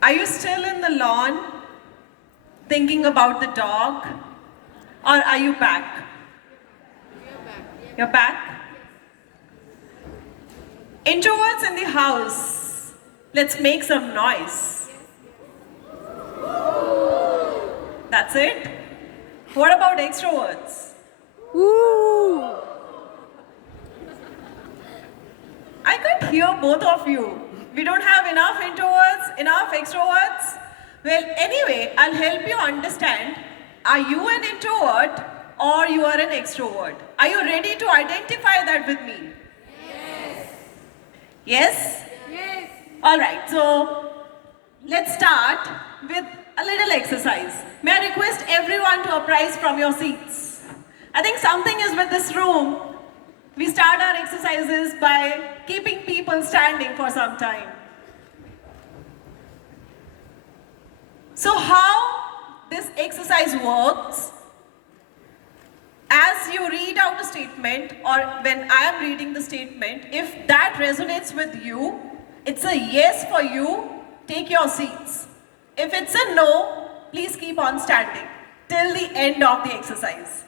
Are you still in the lawn thinking about the dog? Or are you back? You're back? Introverts in the house, let's make some noise. That's it? What about extroverts? Woo! I can't hear both of you. We don't have enough introverts, enough extroverts. Well, anyway, I'll help you understand. Are you an introvert or you are an extrovert? Are you ready to identify that with me? Yes. Yes? Yes. All right, so let's start with a little exercise. May I request everyone to uprise from your seats? I think something is with this room. We start our exercises by keeping people standing for some time. So how this exercise works, as you read out a statement or when I am reading the statement, if that resonates with you, it's a yes for you, take your seats. If it's a no, please keep on standing till the end of the exercise.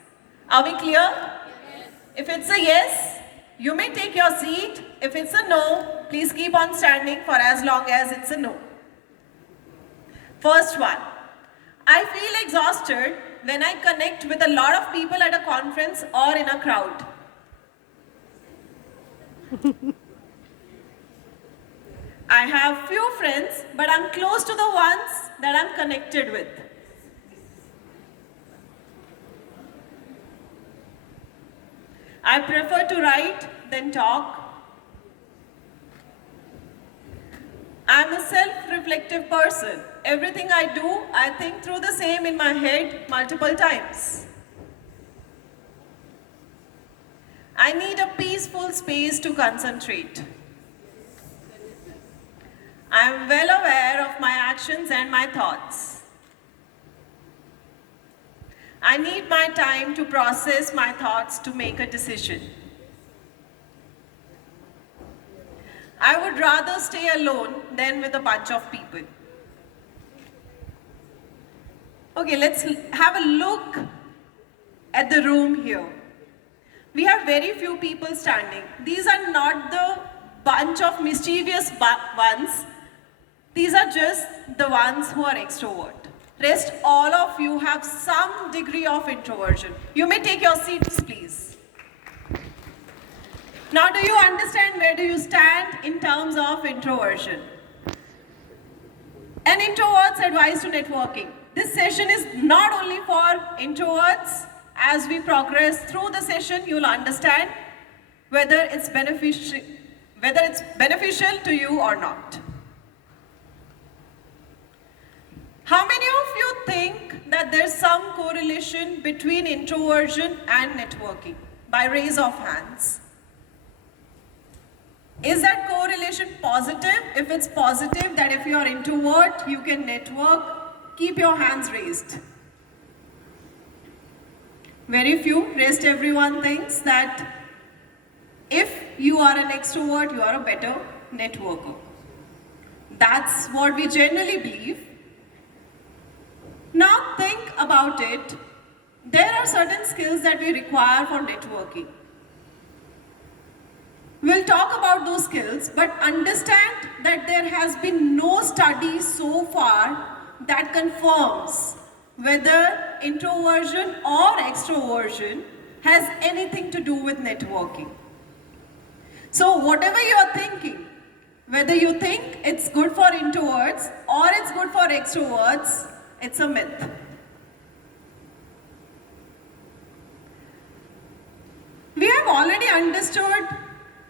Are we clear? Yes. If it's a yes, you may take your seat. If it's a no, please keep on standing for as long as it's a no. First one, I feel exhausted when I connect with a lot of people at a conference or in a crowd. I have few friends, but I'm close to the ones that I'm connected with. I prefer to write than talk. I'm a self-reflective person. Everything I do, I think through the same in my head multiple times. I need a peaceful space to concentrate. I am well aware of my actions and my thoughts. I need my time to process my thoughts to make a decision. I would rather stay alone than with a bunch of people. Okay, let's have a look at the room here. We have very few people standing. These are not the bunch of mischievous ones. These are just the ones who are extrovert. Rest all of you have some degree of introversion. You may take your seats, please. Now, do you understand where do you stand in terms of introversion? An introvert's advice to networking. This session is not only for introverts. As we progress through the session, you'll understand whether it's beneficial to you or not. How many of you think that there's some correlation between introversion and networking? By raise of hands. Is that correlation positive? If it's positive, that if you are introvert, you can network, keep your hands raised. Very few, rest everyone thinks that if you are an extrovert, you are a better networker. That's what we generally believe. Now think about it. There are certain skills that we require for networking. We'll talk about those skills, but understand that there has been no study so far that confirms whether introversion or extroversion has anything to do with networking. So whatever you are thinking, whether you think it's good for introverts or it's good for extroverts, it's a myth. We have already understood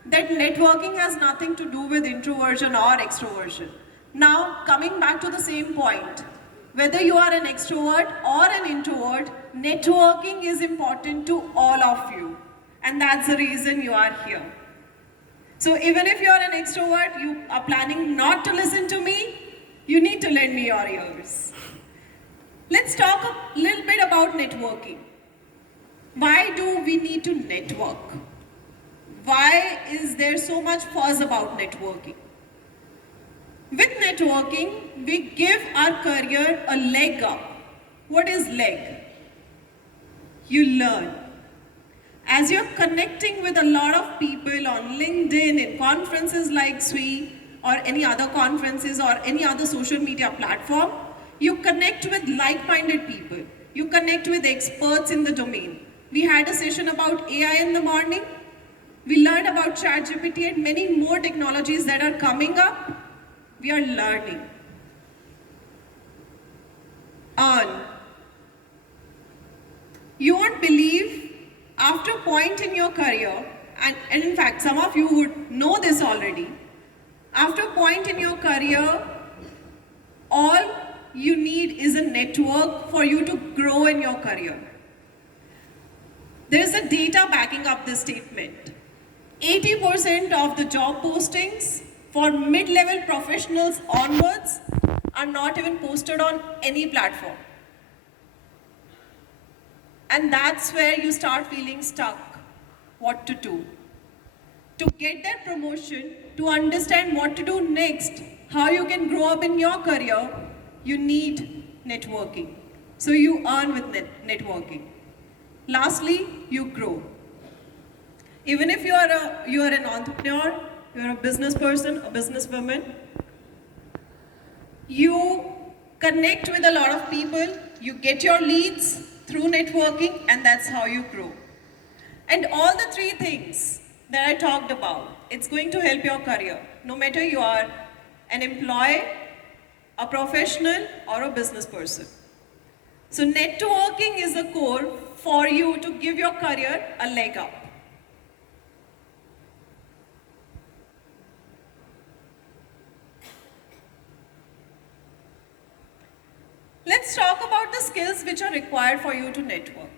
that networking has nothing to do with introversion or extroversion. Now, coming back to the same point, whether you are an extrovert or an introvert, networking is important to all of you. And that's the reason you are here. So even if you are an extrovert, you are planning not to listen to me, you need to lend me your ears. Let's talk a little bit about networking. Why do we need to network? Why is there so much fuss about networking? With networking, networking, we give our career a leg up. What is leg? You learn. As you're connecting with a lot of people on LinkedIn, in conferences like SWE, or any other conferences or any other social media platform, you connect with like-minded people. You connect with experts in the domain. We had a session about AI in the morning. We learned about ChatGPT and many more technologies that are coming up. We are learning. Earn. You won't believe, after a point in your career, and in fact, some of you would know this already, after a point in your career, all you need is a network for you to grow in your career. There is a data backing up this statement. 80% of the job postings for mid-level professionals onwards are not even posted on any platform. And that's where you start feeling stuck. What to do? To get that promotion, to understand what to do next, how you can grow up in your career, you need networking. So you earn with networking. Lastly, you grow. Even if you are an entrepreneur, you're a business person, a businesswoman, you connect with a lot of people, you get your leads through networking, and that's how you grow. And all the three things that I talked about, it's going to help your career, no matter you are an employee, a professional, or a business person. So networking is the core for you to give your career a leg up. Let's talk about the skills which are required for you to network.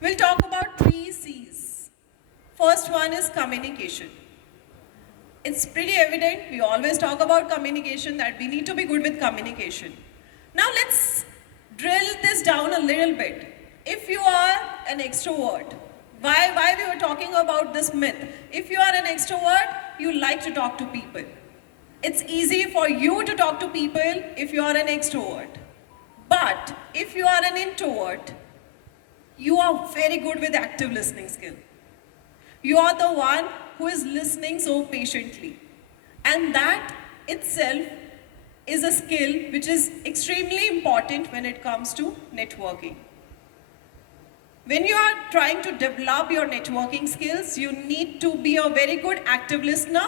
We'll talk about 3 C's. First one is communication. It's pretty evident, we always talk about communication, that we need to be good with communication. Now let's drill this down a little bit. If you are an extrovert, why we were talking about this myth? If you are an extrovert, you like to talk to people. It's easy for you to talk to people if you are an extrovert. But if you are an introvert, you are very good with active listening skill. You are the one who is listening so patiently. And that itself is a skill which is extremely important when it comes to networking. When you are trying to develop your networking skills, you need to be a very good active listener,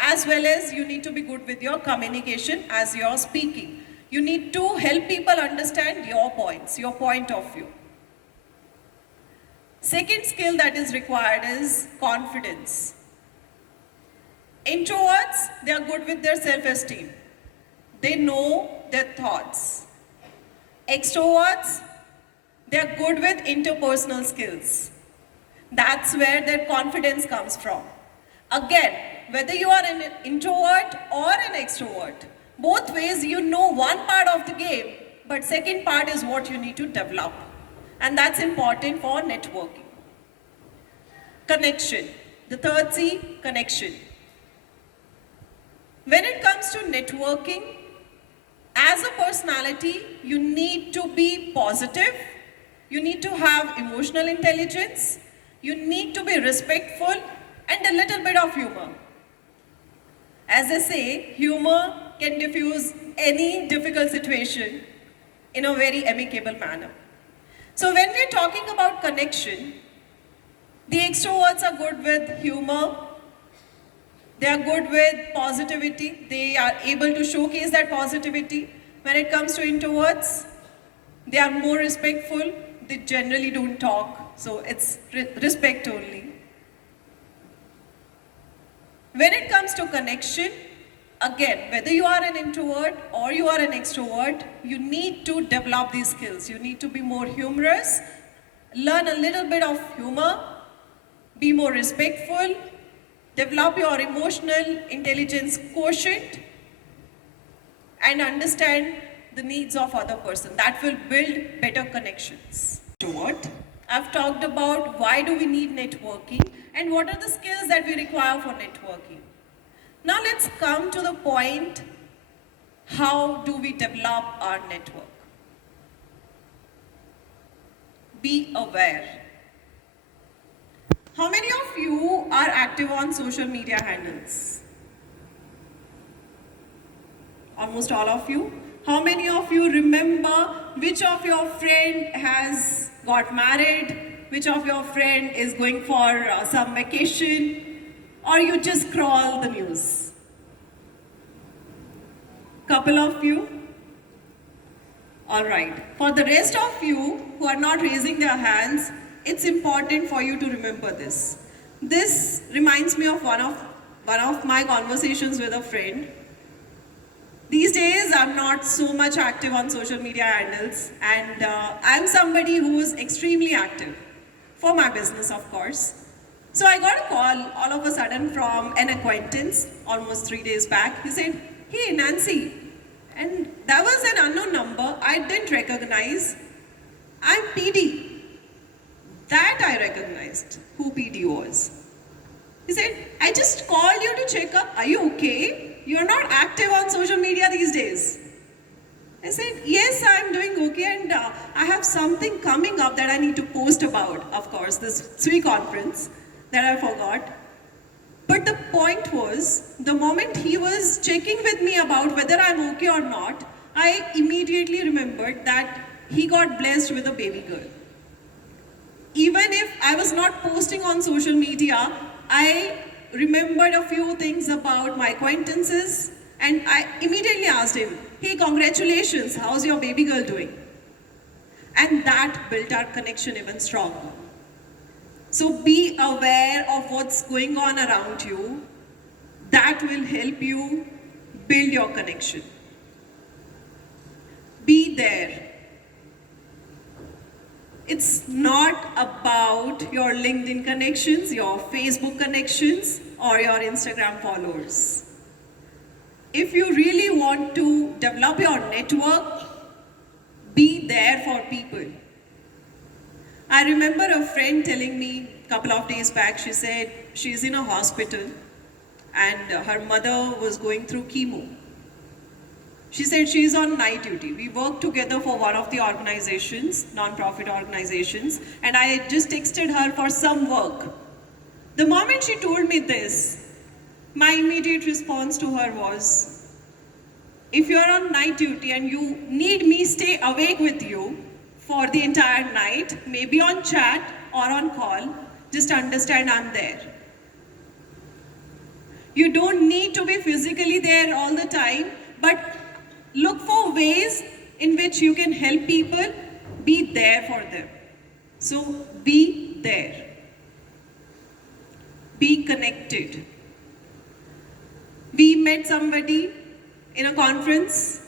as well as you need to be good with your communication as you are speaking. You need to help people understand your points, your point of view. Second skill that is required is confidence. Introverts, they are good with their self-esteem. They know their thoughts. Extroverts, they are good with interpersonal skills. That's where their confidence comes from. Again, whether you are an introvert or an extrovert, both ways you know one part of the game, but second part is what you need to develop. And that's important for networking. Connection. The third C, connection. When it comes to networking, as a personality, you need to be positive, you need to have emotional intelligence, you need to be respectful, and a little bit of humor. As I say, humor can diffuse any difficult situation in a very amicable manner. So when we're talking about connection, the extroverts are good with humor, they are good with positivity, they are able to showcase that positivity. When it comes to introverts, they are more respectful, they generally don't talk, so it's respect only. When it comes to connection, again, whether you are an introvert or you are an extrovert, you need to develop these skills. You need to be more humorous, learn a little bit of humor, be more respectful, develop your emotional intelligence quotient, and understand the needs of other person. That will build better connections. What? I've talked about why do we need networking and what are the skills that we require for networking. Now let's come to the point, how do we develop our network? Be aware. How many of you are active on social media handles? Almost all of you. How many of you remember which of your friend has got married, which of your friend is going for some vacation, or you just scroll the news? Couple of you? All right. For the rest of you who are not raising their hands, it's important for you to remember this. This reminds me of one of my conversations with a friend. These days, I'm not so much active on social media handles, and I'm somebody who is extremely active for my business, of course. So I got a call all of a sudden from an acquaintance almost 3 days back. He said, "Hey, Nancy," and that was an unknown number I didn't recognize. "I'm PD." That I recognized who PD was. He said, "I just called you to check up. Are you okay? You're not active on social media these days." I said, "Yes, I'm doing okay, and I have something coming up that I need to post about, of course, this SWE conference that I forgot." But the point was, the moment he was checking with me about whether I'm okay or not, I immediately remembered that he got blessed with a baby girl. Even if I was not posting on social media, I remembered a few things about my acquaintances, and I immediately asked him, "Hey, congratulations, how's your baby girl doing?" And that built our connection even stronger. So be aware of what's going on around you. That will help you build your connection. Be there. It's not about your LinkedIn connections, your Facebook connections, or your Instagram followers. If you really want to develop your network, be there for people. I remember a friend telling me a couple of days back, she said she's in a hospital and her mother was going through chemo. She said she's on night duty. We work together for one of the organizations, non-profit organizations, and I just texted her for some work. The moment she told me this, my immediate response to her was, if you're on night duty and you need me stay awake with you for the entire night, maybe on chat or on call, just understand I'm there. You don't need to be physically there all the time, but look for ways in which you can help people, be there for them. So be there. Be connected. We met somebody in a conference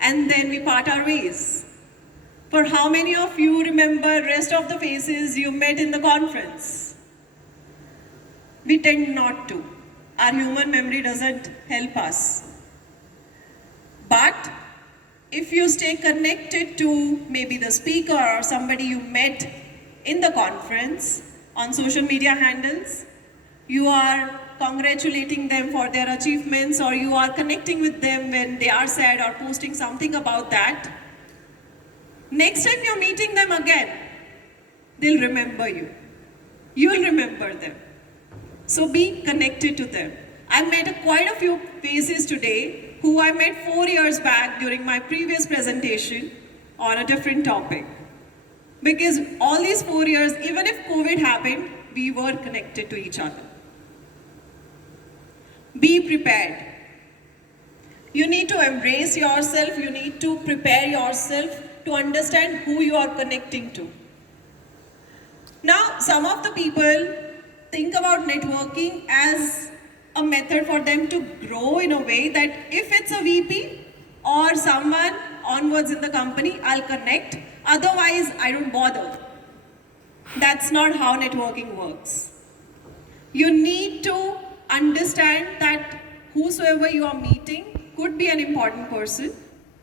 and then we part our ways. For how many of you remember rest of the faces you met in the conference? We tend not to. Our human memory doesn't help us. But if you stay connected to maybe the speaker or somebody you met in the conference on social media handles, you are congratulating them for their achievements, or you are connecting with them when they are sad or posting something about that, next time you're meeting them again, they'll remember you. You'll remember them. So be connected to them. I met quite a few faces today who I met 4 years back during my previous presentation on a different topic. Because all these 4 years, even if COVID happened, we were connected to each other. Be prepared. You need to embrace yourself, you need to prepare yourself to understand who you are connecting to. Now, some of the people think about networking as a method for them to grow in a way that if it's a VP or someone onwards in the company, I'll connect. Otherwise, I don't bother. That's not how networking works. You need to understand that whosoever you are meeting could be an important person.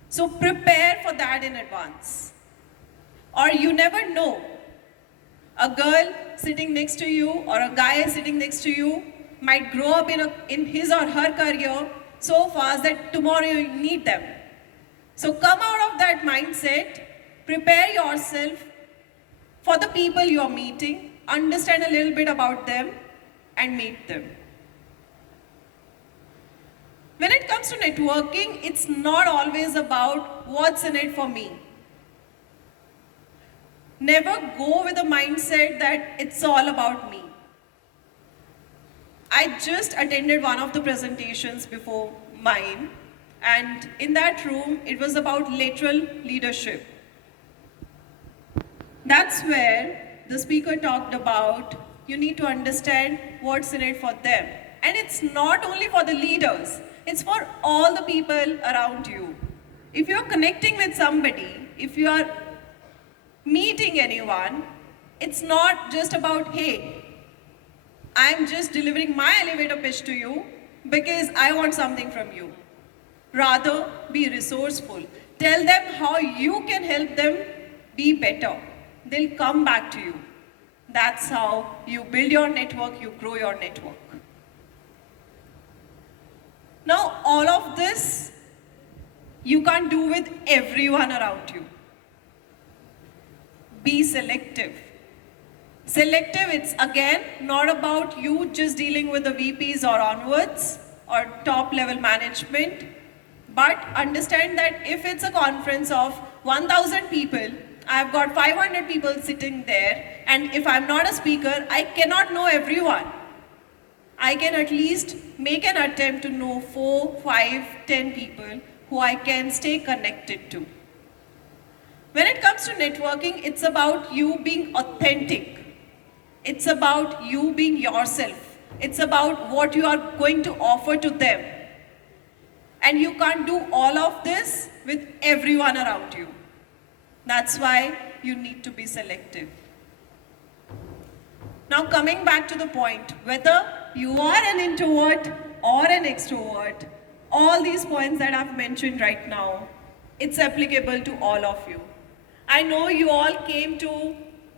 So prepare for that in advance. Or you never know. A girl sitting next to you or a guy sitting next to you might grow up in his or her career so fast that tomorrow you need them. So come out of that mindset, prepare yourself for the people you are meeting, understand a little bit about them, and meet them. When it comes to networking, it's not always about what's in it for me. Never go with a mindset that it's all about me. I just attended one of the presentations before mine, and in that room, it was about lateral leadership. That's where the speaker talked about you need to understand what's in it for them. And it's not only for the leaders, it's for all the people around you. If you're connecting with somebody, if you are meeting anyone, it's not just about, hey, I'm just delivering my elevator pitch to you because I want something from you. Rather, be resourceful. Tell them how you can help them be better. They'll come back to you. That's how you build your network, you grow your network. Now, all of this, you can't do with everyone around you. Be selective. Selective, it's again not about you just dealing with the VPs or onwards or top level management, but understand that if it's a conference of 1,000 people, I've got 500 people sitting there, and if I'm not a speaker, I cannot know everyone. I can at least make an attempt to know 4, 5, 10 people who I can stay connected to. When it comes to networking, it's about you being authentic. It's about you being yourself. It's about what you are going to offer to them. And you can't do all of this with everyone around you. That's why you need to be selective. Now coming back to the point, whether you are an introvert or an extrovert, all these points that I've mentioned right now, it's applicable to all of you. I know you all came to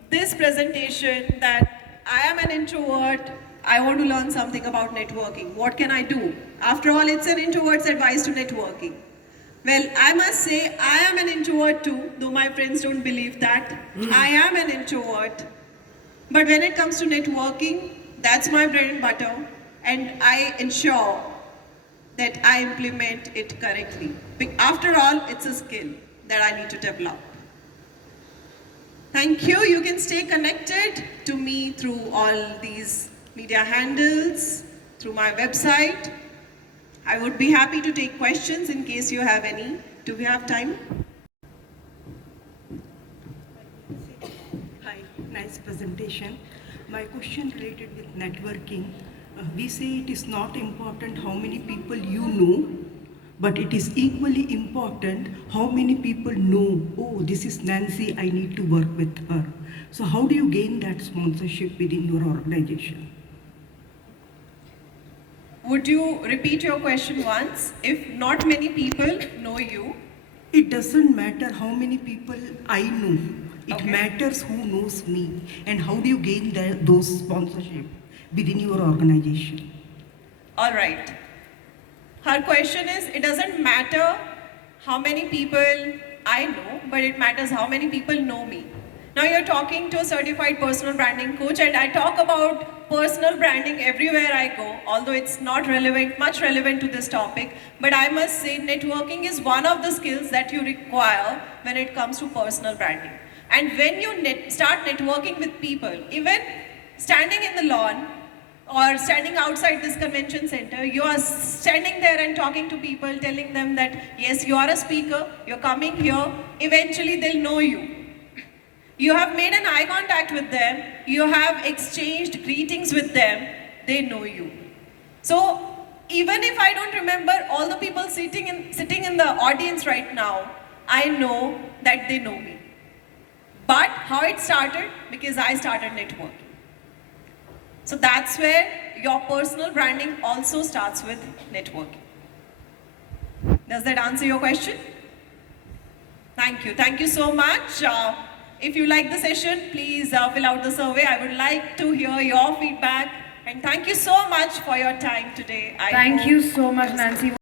this presentation that I am an introvert, I want to learn something about networking. What can I do? After all, it's an introvert's advice to networking. Well, I must say, I am an introvert too, though my friends don't believe that. I am an introvert. But when it comes to networking, that's my bread and butter, and I ensure that I implement it correctly. After all, it's a skill that I need to develop. Thank you. You can stay connected to me through all these media handles, through my website. I would be happy to take questions in case you have any. Do we have time? Hi, nice presentation. My question related with networking. We say it is not important how many people you know, but it is equally important how many people know, oh, this is Nancy, I need to work with her. So how do you gain that sponsorship within your organization? Would you repeat your question once? If not many people know you. It doesn't matter how many people I know. It Okay. matters who knows me and how do you gain those sponsorship within your organization. All right. Her question is, it doesn't matter how many people I know, but it matters how many people know me. Now you're talking to a certified personal branding coach, and I talk about personal branding everywhere I go, although it's not much relevant to this topic, but I must say networking is one of the skills that you require when it comes to personal branding. And when you start networking with people, even standing in the lawn, or standing outside this convention center, you are standing there and talking to people, telling them that, yes, you are a speaker, you're coming here, eventually they'll know you. You have made an eye contact with them, you have exchanged greetings with them, they know you. So, even if I don't remember all the people sitting in the audience right now, I know that they know me. But how it started? Because I started networking. So that's where your personal branding also starts with networking. Does that answer your question? Thank you. Thank you so much. If you like the session, please fill out the survey. I would like to hear your feedback And thank you so much for your time today. I Thank hope you so much, Nancy.